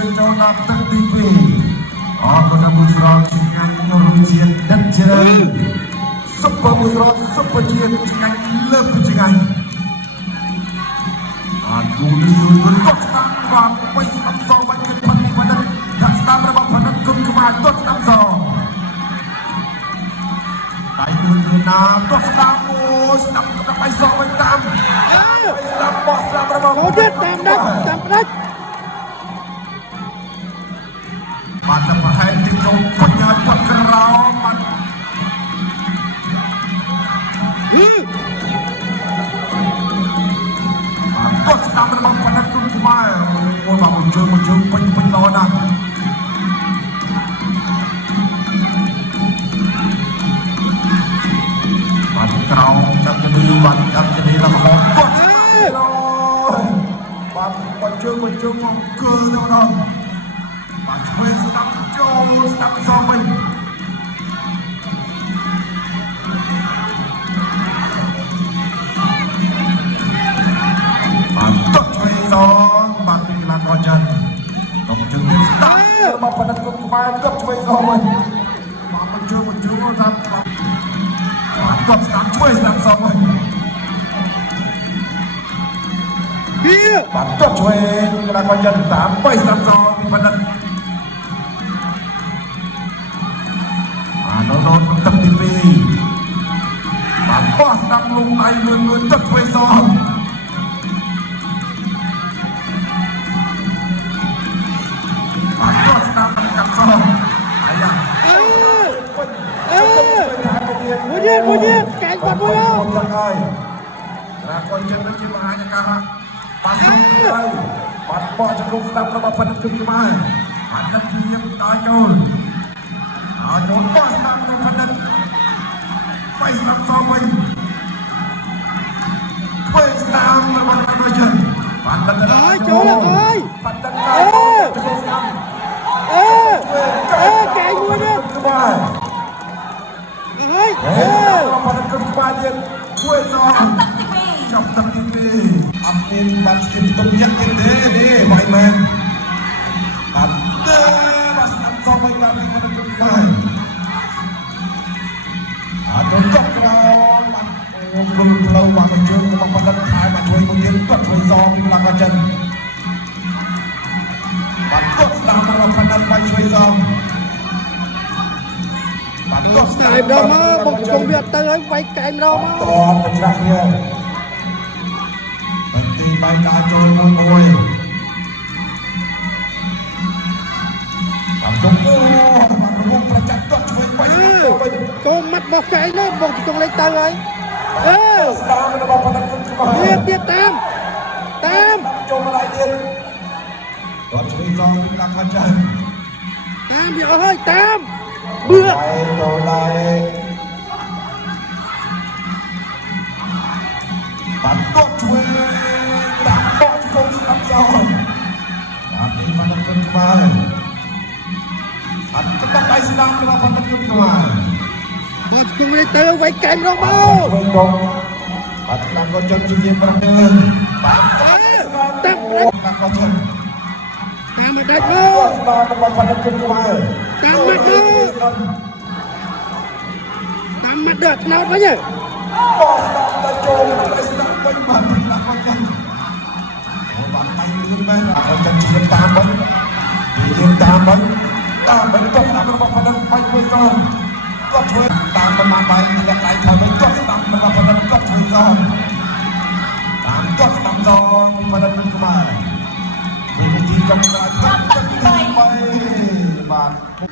ជាចូលដល់ទឹកទី2អរគុណដល់បុស្រាឆ្ងាញ់រសជាតិដឹកជ្រៅស៊ុបបុស្រាស៊ុបជាតិឆ្ងាញ់លើសពីឆ្ងាញ់អត់គូនេះយល់ក៏ស្ដាប់បានបីស្ដាប់សងបាច់គិតផាត់នេះបណ្ឌិតដាក់ស្ដាប់របស់បណ្ឌិតគុណខ្មែរទាត់ស្ដាប់សងដៃគូទៅណាទាត់ស្ដាប់អូស្ដាប់ទៅបាយសងវិញតាមស្ដាប់បោះស្ដាប់របស់អូទៀតតាមដាច់បានតែប្រហែលទីចូលបញ្ញាបាត់ក្រោមបានទាត់ស្ដាប់របស់បណ្ឌិតគុណខ្មែរអូបានមកជើងពេញដល់ណាបានក្រោមចាប់ទៅបានចាប់ទៅរបស់ទាត់បានមកជើងអង្គើទៅដល់បានឆ្វេងស្ដាប់ចូលស្ដាប់សងវិញបានទាត់ឆ្វេងសងបានពីឡានអចិនต้องជើងស្ដាប់មកបណ្ឌិតគុណខ្មែរទាត់ឆ្វេងសងវិញបានមកជើងតាមបានទាត់ស្ដាប់ឆ្វេងស្ដាប់សងវិញបានទាត់ឆ្វេងឡានអចិនតាមបីស្ដាប់សងពីបណ្ឌិតដល់ទឹកទី2បានបោះស្ដាប់លំដៃលឿនទឹកឆ្វេងសងបានបោះស្ដាប់កាត់សងអាយ៉ាមួយទៀតកែបាត់មួយហ្នឹងហើយរាកុយចិត្តជាមហាចការៈបានសុំទៅបានបោះចំរុំស្ដាប់របស់បណ្ឌិតគុណខ្មែរបានដឹកខ្ញុំដល់ចូលអត់ចូលបោះស្ដាប់របស់បណ្ឌិតไปស្ដាប់សងវិញធ្វើស្ដាប់របស់ប្រជាជនបានដឹកដល់ចូលហើយបានដឹកដល់ចូលស្ដាប់កែមួយទៀតបាទហើយរបស់បណ្ឌិតគុណខ្មែរទៀតធ្វើសងចាប់ទឹកទី2អត់មានបានស្គីបទុំយ៉ាក់ទេនេះវាយមែនបានស្ដាប់សងវិញបានពីបណ្ឌិតគុណខ្មែរដល់ចុកក្រោមបានគុំផ្លូវបានបញ្ជើញរបស់បណ្ឌិតខែបានជួយមួយទៀតគាត់ជួយសងពីឡាកាចិនបានគាត់ស្ដាប់របស់បណ្ឌិតបានជួយសងបានគាត់ស្ដាប់ដល់មកបងជុំវាអត់ទៅហើយវាយកែមរមកតបទៅឆ្លាក់គ្នាបានទីបាយដល់ចូលមួយបានជុំបានរងប្រចាំគាត់ជួយបាយចូលមាត់បោះកែងនេះបងជុំលេខទៅហើយស្ដាប់របស់បណ្ឌិតគុណខ្មែរទៀតតាមចូលមកlạiទៀតគាត់ជួយសងពីដាក់ខាងចាស់តាមវាអស់ហើយតាមបឿចូលlạiបានគាត់ជួយដាក់បោះចូលស្ដាប់សងតាមពីបណ្ឌិតគុណខ្មែរអត់ក៏ต้องដៃស្ដាប់របស់បណ្ឌិតគុណខ្មែរគាត់គង់ទៅវាយកែមរកមកអត់តាមក៏ជនជាប្រទេសបាទទឹកតាមក៏ជនតាមមកដាច់មកបាទរបស់បណ្ឌិតគុណខ្មែរតាមមកតាមមកដកថ្នោតវិញបោះស្ដាប់ទៅចូលទៅស្ដាប់វិញបាទតាមក៏ជនបាទដៃលឿនមែនក៏ជនជាតាមវិញតាមវិញគាត់ស្ដាប់របស់បណ្ឌិតបាយធ្វើសងគាត់ធ្វើតាមប្រមាណបាយអ្នកដៃថយវិញគាត់ស្ដាប់របស់បណ្ឌិតគាត់ធ្វើសងតាមគាត់ស្ដាប់សងបណ្ឌិតខ្មែរវិធីចុងក្រោយគាត់ទឹកទី3បាទ